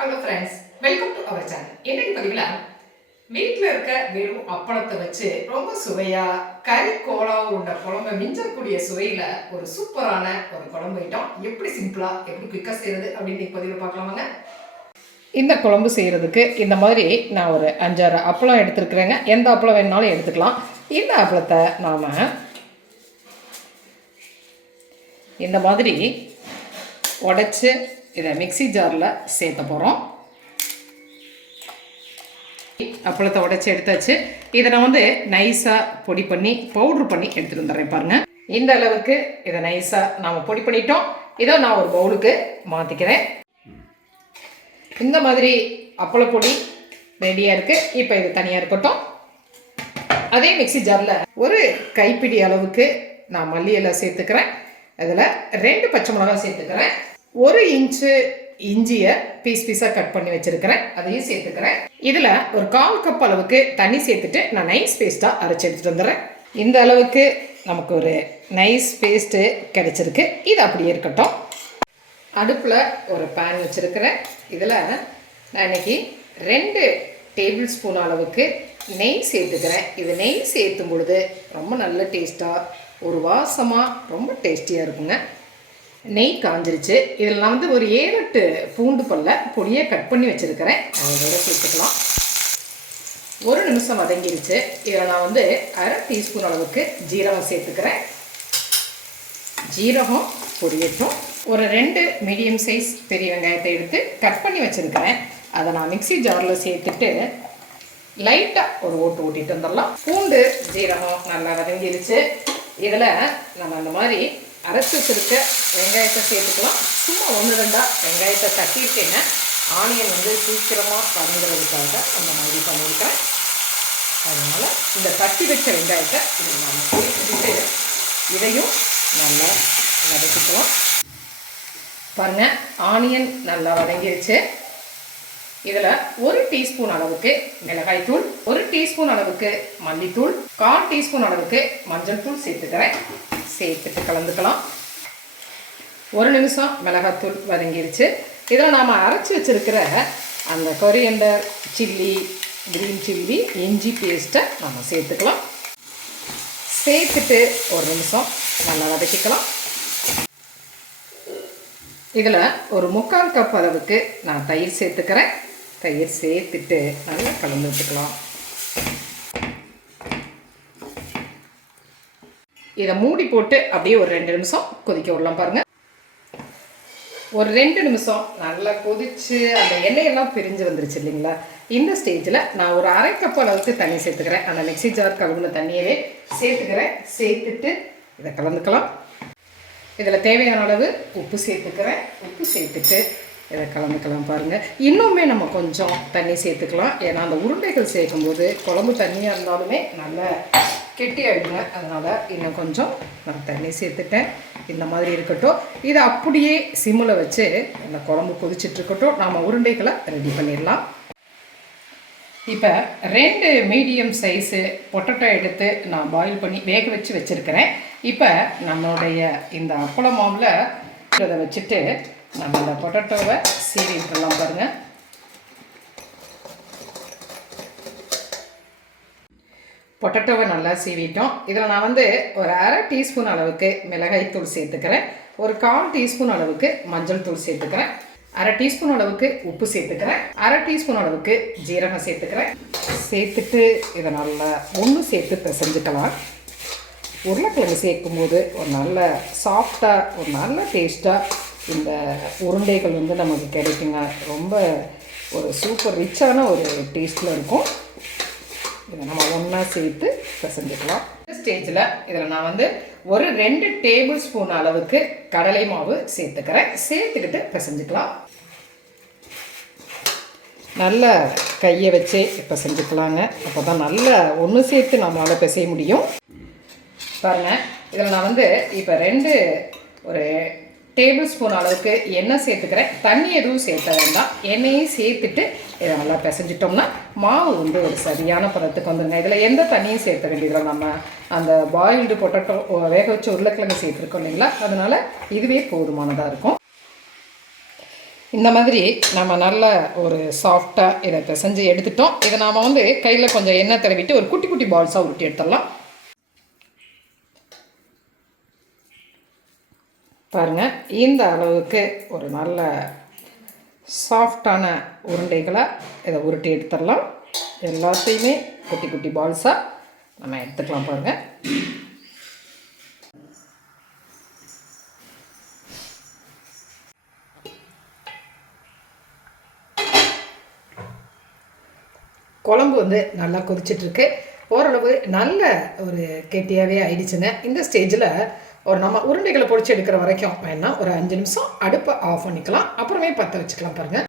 Hello friends, welcome to our channel. இன்னைக்கு பதிவில் வீட்டில் இருக்க வெறும் அப்பளத்தை வச்சு ரொம்ப சுவையாக கறி கோலா உருண்டை குழம்பு மிஞ்சக்கூடிய சுவையில் ஒரு சூப்பரான ஒரு குழம்பு ஐட்டம் எப்படி சிம்பிளாக எப்படி குயிக்காக செய்கிறது அப்படின்னு பதிவில் பார்க்கலாமாங்க. இந்த குழம்பு செய்கிறதுக்கு இந்த மாதிரி நான் ஒரு 5-6 அப்பளம் எடுத்துருக்குறேங்க. எந்த அப்பளம் வேணுனாலும் எடுத்துக்கலாம். இந்த அப்பளத்தை நாம் இந்த மாதிரி உடைச்சி இதை மிக்சி ஜாரில் சேர்த்த போகிறோம். அப்பளத்தை உடைச்சி எடுத்தாச்சு. இதை நான் நைஸாக பொடி பண்ணி பவுட்ரு பண்ணி எடுத்துகிட்டு வந்துடுறேன். பாருங்கள், இந்த அளவுக்கு இதை நைஸாக நாம் பொடி பண்ணிட்டோம். இதை நான் ஒரு பவுலுக்கு மாற்றிக்கிறேன். இந்த மாதிரி அப்பளப்பொடி ரெடியாக இருக்குது. இப்போ இது தனியாக இருக்கட்டும். அதே மிக்சி ஜாரில் ஒரு கைப்பிடி அளவுக்கு நான் மல்லி இலை சேர்த்துக்கிறேன். அதில் 2 பச்சை மிளகாய் சேர்த்துக்கிறேன். 1 இன்ச்சு இஞ்சியை பீஸாக கட் பண்ணி வச்சுருக்கிறேன், அதையும் சேர்த்துக்கிறேன். இதில் ஒரு 1/4 கப் அளவுக்கு தண்ணி சேர்த்துட்டு நான் நைஸ் பேஸ்ட்டாக அரைச்சி எடுத்துகிட்டு வந்துடுறேன். இந்த அளவுக்கு நமக்கு ஒரு நைஸ் பேஸ்ட்டு கிடச்சிருக்கு. இது அப்படியே இருக்கட்டும். அடுப்பில் ஒரு பேன் வச்சுருக்கிறேன். இதில் நான் இன்றைக்கி 2 டேபிள் ஸ்பூன் அளவுக்கு நெய் சேர்த்துக்கிறேன். இது நெய் சேர்த்தும் பொழுது ரொம்ப நல்ல டேஸ்ட்டாக ஒரு வாசமாக ரொம்ப டேஸ்டியாக இருக்குங்க. நெய் காஞ்சிருச்சு. இதில் நான் ஒரு 7-8 பூண்டு பல்ல பொடியை கட் பண்ணி வச்சுருக்கிறேன். அதோட சேர்த்துக்கலாம். 1 நிமிஷம் வதங்கிருச்சு. இதில் நான் 1/2 டீஸ்பூன் அளவுக்கு ஜீரகம் சேர்த்துக்கிறேன். ஜீரகம் பொரியட்டும். ஒரு 2 மீடியம் சைஸ் பெரிய வெங்காயத்தை எடுத்து கட் பண்ணி வச்சுருக்கிறேன். அதை நான் மிக்சி ஜாரில் சேர்த்துட்டு லைட்டாக ஒரு ஓட்டு ஓட்டிட்டு வந்துடலாம். பூண்டு ஜீரகம் நல்லா வதங்கிருச்சு. இதில் நம்ம அந்த மாதிரி அரைச்சி வச்சுருக்க வெங்காயத்தை சேர்த்துக்கலாம். சும்மா 1-2 வெங்காயத்தை தட்டிட்டேன்னா ஆனியன் சீக்கிரமாக வதங்குறதுக்காக அந்த மாதிரி பண்ணியிருக்கேன். அதனால் இந்த தட்டி வச்ச வெங்காயத்தை இதில் நம்ம சேர்த்துட்டு இதையும் நல்லா வதக்கிக்கலாம். பாருங்கள், ஆனியன் நல்லா வதங்கிடுச்சு. இதில் 1 டீஸ்பூன் அளவுக்கு மிளகாய்த்தூள், 1 டீஸ்பூன் அளவுக்கு மல்லித்தூள், 1/4 டீஸ்பூன் அளவுக்கு மஞ்சள் தூள் சேர்த்துக்கிறேன். சேர்த்துட்டு கலந்துக்கலாம். 1 நிமிஷம் மிளகாத்தூள் வதங்கிடுச்சு. இதில் நாம் அரைச்சி வச்சுருக்கிற அந்த கொரியண்டர் சில்லி, க்ரீன் சில்லி, இஞ்சி பேஸ்ட்டை நம்ம சேர்த்துக்கலாம். சேர்த்துட்டு 1 நிமிஷம் நல்லா வதக்கிக்கலாம். இதில் ஒரு 3/4 கப் அளவுக்கு நான் தயிர் சேர்த்துக்கிறேன். தயிர் சேர்த்துட்டு நல்லா கலந்து விட்டுக்கலாம். இதை மூடி போட்டு அப்படியே ஒரு 2 நிமிஷம் கொதிக்க விடலாம். பாருங்கள், ஒரு 2 நிமிஷம் நல்லா கொதிச்சு அந்த எண்ணெயெல்லாம் பிரிஞ்சு வந்துருச்சு இல்லைங்களா? இந்த ஸ்டேஜில் நான் ஒரு 1/2 கப் அளவுக்கு தண்ணி சேர்த்துக்கிறேன். அந்த மிக்சி ஜார் கழுவுன தண்ணியவே சேர்த்துக்கிறேன். சேர்த்துட்டு இதை கலந்துக்கலாம். இதில் தேவையான அளவு உப்பு சேர்த்துக்கிறேன். உப்பு சேர்த்துட்டு இதை கலந்துக்கலாம். பாருங்கள், இன்னுமே நம்ம கொஞ்சம் தண்ணி சேர்த்துக்கலாம். ஏன்னா அந்த உருண்டைகள் சேர்க்கும்போது குழம்பு தண்ணியாக இருந்தாலுமே நல்லா கெட்டி ஆகிடுங்க. அதனால் இன்னும் கொஞ்சம் நான் தண்ணி சேர்த்துட்டேன். இந்த மாதிரி இருக்கட்டும். இதை அப்படியே சிம்மில் வச்சு அந்த குழம்பு கொதிச்சிட்ருக்கட்டும். நாம் உருண்டைகளை ரெடி பண்ணிடலாம். இப்போ 2 மீடியம் சைஸு பொட்டேட்டோ எடுத்து நான் பாயில் பண்ணி வேக வச்சு வச்சுருக்கிறேன். இப்போ நம்மளுடைய இந்த அப்பள மாவில் இதை வச்சுட்டு நம்ம இந்த பொட்டேட்டோவை சீவி விட்டுடலாம். பாருங்கள், பொட்டேட்டோவை நல்லா சீவிட்டோம். இதில் நான் ஒரு 1/2 டீஸ்பூன் அளவுக்கு மிளகாய்த்தூள் சேர்த்துக்கிறேன். ஒரு 1/4 டீஸ்பூன் அளவுக்கு மஞ்சள் தூள் சேர்த்துக்கிறேன். 1/2 டீஸ்பூன் அளவுக்கு உப்பு சேர்த்துக்கிறேன். 1/2 டீஸ்பூன் அளவுக்கு ஜீரகம் சேர்த்துக்கிறேன். சேர்த்துட்டு இதை நல்லா ஒன்று சேர்த்து பிசைஞ்சுக்கலாம். உருளைக்கிழங்கு சேர்க்கும்போது ஒரு நல்ல சாஃப்டாக ஒரு நல்ல டேஸ்ட்டாக இந்த உருண்டைகள் நமக்கு கிடைக்குங்க. ரொம்ப ஒரு சூப்பர் ரிச்சான ஒரு டேஸ்ட்டில் இருக்கும். இதை நம்ம ஒன்றா சேர்த்து பிசைஞ்சுக்கலாம். இந்த ஸ்டேஜில் இதில் நான் ஒரு 2 டேபிள் ஸ்பூன் அளவுக்கு கடலை மாவு சேர்த்துக்கிறேன். சேர்த்துக்கிட்டு பிசைஞ்சுக்கலாம். நல்லா கையை வச்சே பிசைஞ்சுக்கலாங்க. அப்போ தான் நல்லா ஒன்று சேர்த்து நம்மளால் பிசைய முடியும். பாருங்கள், இதில் நான் இப்போ 2 ஒரு டேபிள் ஸ்பூன் அளவுக்கு எண்ணெய் சேர்த்துக்கிறேன். தண்ணி எதுவும் சேர்த்த வேண்டாம். எண்ணெயும் சேர்த்துட்டு இதை நல்லா பிசைஞ்சிட்டோம்னா மாவு ஒரு சரியான பதத்துக்கு வந்துடுங்க. இதில் எந்த தண்ணியும் சேர்த்த வேண்டியதில்லை. நம்ம அந்த பாயில்டு பொட்டேட்டோ வேக வச்ச உருளைக்கிழங்கு சேர்த்துருக்கோம் இல்லைங்களா? அதனால் இதுவே போதுமானதாக இருக்கும். இந்த மாதிரி நம்ம நல்ல ஒரு சாஃப்டாக இதை பிசைஞ்சு எடுத்துட்டோம். இதை நாம் வந்து கையில் கொஞ்சம் எண்ணெய் தடவிட்டு ஒரு குட்டி குட்டி பால்ஸாக உருட்டி எடுத்துடலாம். பாருங்கள், இந்த அளவுக்கு ஒரு நல்ல சாஃப்டான உருண்டைகளை இதை உருட்டி எடுத்துடலாம். எல்லாத்தையுமே குட்டி குட்டி பால்ஸாக நம்ம எடுத்துக்கலாம். பாருங்கள், குழம்பு வந்து நல்லா கொதிச்சிட்ருக்கு. ஓரளவு நல்ல ஒரு கெட்டியாகவே ஆயிடுச்சுங்க. இந்த ஸ்டேஜில் ஒரு நம்ம உருண்டைகளை பொடிச்சு எடுக்கிற வரைக்கும் வேணால் ஒரு 5 நிமிஷம் அடுப்பை ஆஃப் பண்ணிக்கலாம், அப்புறமே பற்ற வச்சுக்கலாம். பாருங்கள்,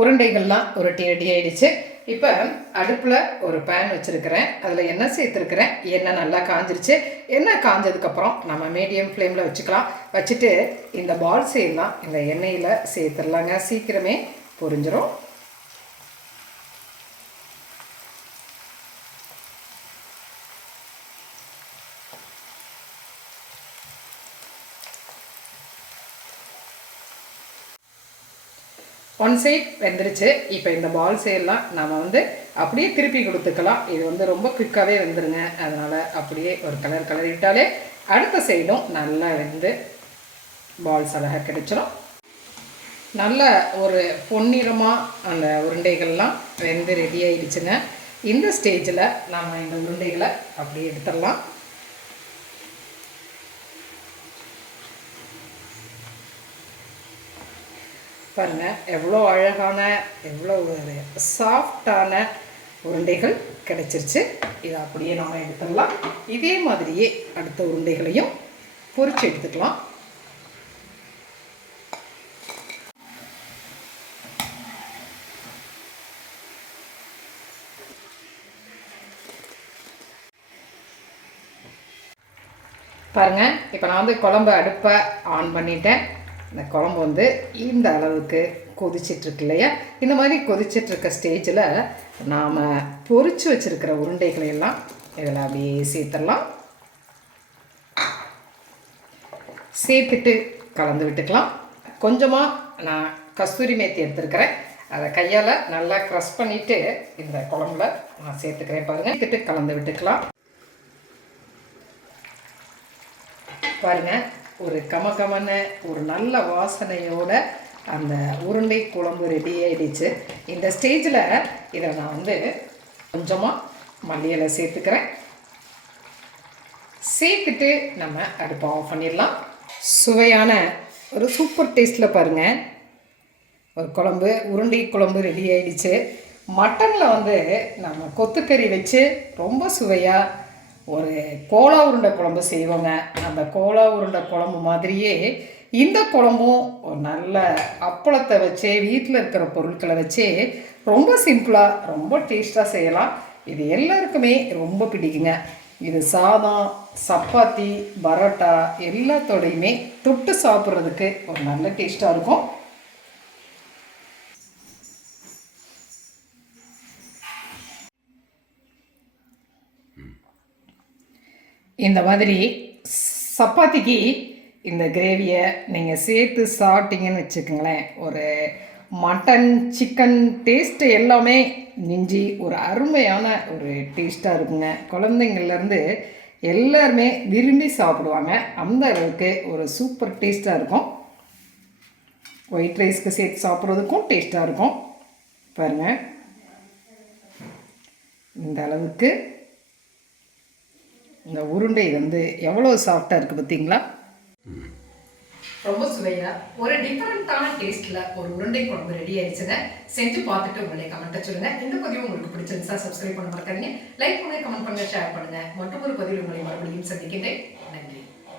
உருண்டைகள்லாம் உருட்டி ரெடி ஆகிடுச்சு. இப்போ அடுப்பில் ஒரு பேன் வச்சுருக்கிறேன், அதில் எண்ணெய் சேர்த்துருக்கிறேன். எண்ணெய் நல்லா காஞ்சிருச்சு. எண்ணெய் காஞ்சதுக்கப்புறம் நம்ம மீடியம் ஃப்ளேமில் வச்சுக்கலாம். வச்சுட்டு இந்த பால்ஸ் எல்லாம் இந்த எண்ணெயில் சேர்த்துடலாங்க. சீக்கிரமே பொரிஞ்சிடும். ஒன் சைட் வெந்துருச்சு. இப்போ இந்த பால்ஸ் எல்லாம் நம்ம வந்து அப்படியே திருப்பி கொடுத்துக்கலாம். இது வந்து ரொம்ப குயிக்காகவே வெந்துருங்க. அதனால் அப்படியே ஒரு கலர் விட்டாலே அடுத்த சைடும் நல்லா வெந்து பால்ஸ் அழகாக கிடைச்சிடும். நல்ல ஒரு பொன்னிறமாக அந்த உருண்டைகள்லாம் வெந்து ரெடி ஆகிடுச்சுங்க. இந்த ஸ்டேஜில் நம்ம இந்த உருண்டைகளை அப்படியே எடுத்துடலாம். பாருங்கள், எவ்வளோ அழகான எவ்வளோ ஒரு சாஃப்டான உருண்டைகள் கிடைச்சிருச்சு. இதை அப்படியே நம்ம எடுத்துடலாம். இதே மாதிரியே அடுத்த உருண்டைகளையும் பொரிச்சு எடுத்துக்கலாம். பாருங்கள், இப்போ நான் வந்து குழம்பு அடுப்பை ஆன் பண்ணிட்டேன். இந்த குழம்பு வந்து இந்த அளவுக்கு கொதிச்சிட்ருக்கு இல்லையா? இந்த மாதிரி கொதிச்சிட்ருக்க ஸ்டேஜில் நாம் பொரிச்சு வச்சுருக்கிற உருண்டைகளை எல்லாம் இதில் அப்படியே சேர்த்துடலாம். சேர்த்துட்டு கலந்து விட்டுக்கலாம். கொஞ்சமாக நான் கஸ்தூரி மேத்தி எடுத்துருக்கிறேன். அதை கையால் நல்லா க்ரஷ் பண்ணிவிட்டு இந்த குழம்புல நான் சேர்த்துக்கிறேன். பாருங்கள், சேர்த்துட்டு கலந்து விட்டுக்கலாம். பாருங்கள், ஒரு கமகமான ஒரு நல்ல வாசனையோட அந்த உருண்டை குழம்பு ரெடி ஆகிடுச்சு. இந்த ஸ்டேஜில் இதை நான் வந்து கொஞ்சமாக மல்லி இலை சேர்த்துக்கிறேன். சேர்த்துட்டு நம்ம அடுப்பை ஆஃப் பண்ணிடலாம். சுவையான ஒரு சூப்பர் டேஸ்ட்டில் பாருங்கள் ஒரு குழம்பு, உருண்டை குழம்பு ரெடி ஆகிடுச்சு. மட்டனில் வந்து நம்ம கொத்துக்கறி வச்சு ரொம்ப சுவையாக ஒரு கோலா உருண்டை குழம்பு செய்வோங்க. அந்த கோலா உருண்டை குழம்பு மாதிரியே இந்த குழம்பும் ஒரு நல்ல அப்பளத்தை வச்சே, வீட்டில் இருக்கிற பொருட்களை வச்சே ரொம்ப சிம்பிளாக ரொம்ப டேஸ்ட்டாக செய்யலாம். இது எல்லாருக்குமே ரொம்ப பிடிக்குங்க. இது சாதம், சப்பாத்தி, பரோட்டா எல்லாத்தோடையுமே தொட்டு சாப்பிட்றதுக்கு ஒரு நல்ல டேஸ்ட்டாக இருக்கும். இந்த மாதிரி சப்பாத்திக்கு இந்த கிரேவியை நீங்கள் சேர்த்து சாப்பிட்டீங்கன்னு வச்சுக்கோங்களேன், ஒரு மட்டன் சிக்கன் டேஸ்ட்டு எல்லாமே மிஞ்சி ஒரு அருமையான ஒரு டேஸ்ட்டாக இருக்குங்க. குழந்தைங்கள்லேருந்து எல்லாருமே விரும்பி சாப்பிடுவாங்க. அந்த அளவுக்கு ஒரு சூப்பர் டேஸ்ட்டாக இருக்கும். ஒயிட் ரைஸ்க்கு சேர்த்து சாப்பிட்றதுக்கும் டேஸ்ட்டாக இருக்கும். பாருங்கள், இந்த அளவுக்கு இந்த உருண்டை வந்து எவ்வளோ சாஃப்டாக இருக்குது பார்த்தீங்களா? ரொம்ப சுவையாக ஒரு டிஃப்ரெண்ட்டான டேஸ்ட்டில் ஒரு உருண்டை குழம்பு ரெடி ஆயிடுச்சுங்க. செஞ்சு பார்த்துட்டு உங்களுடைய கமெண்ட்டை சொல்லுங்கள். இந்த பதிவு உங்களுக்கு பிடிச்சிருந்துச்சா சப்ஸ்கிரைப் பண்ண மறக்காதீங்க. லைக் பண்ணுங்கள், கமெண்ட் பண்ணுங்கள், ஷேர் பண்ணுங்கள். மற்றும் ஒரு பதிவு உங்களை மறுபடியும் சந்திக்கின்றேன். நன்றி.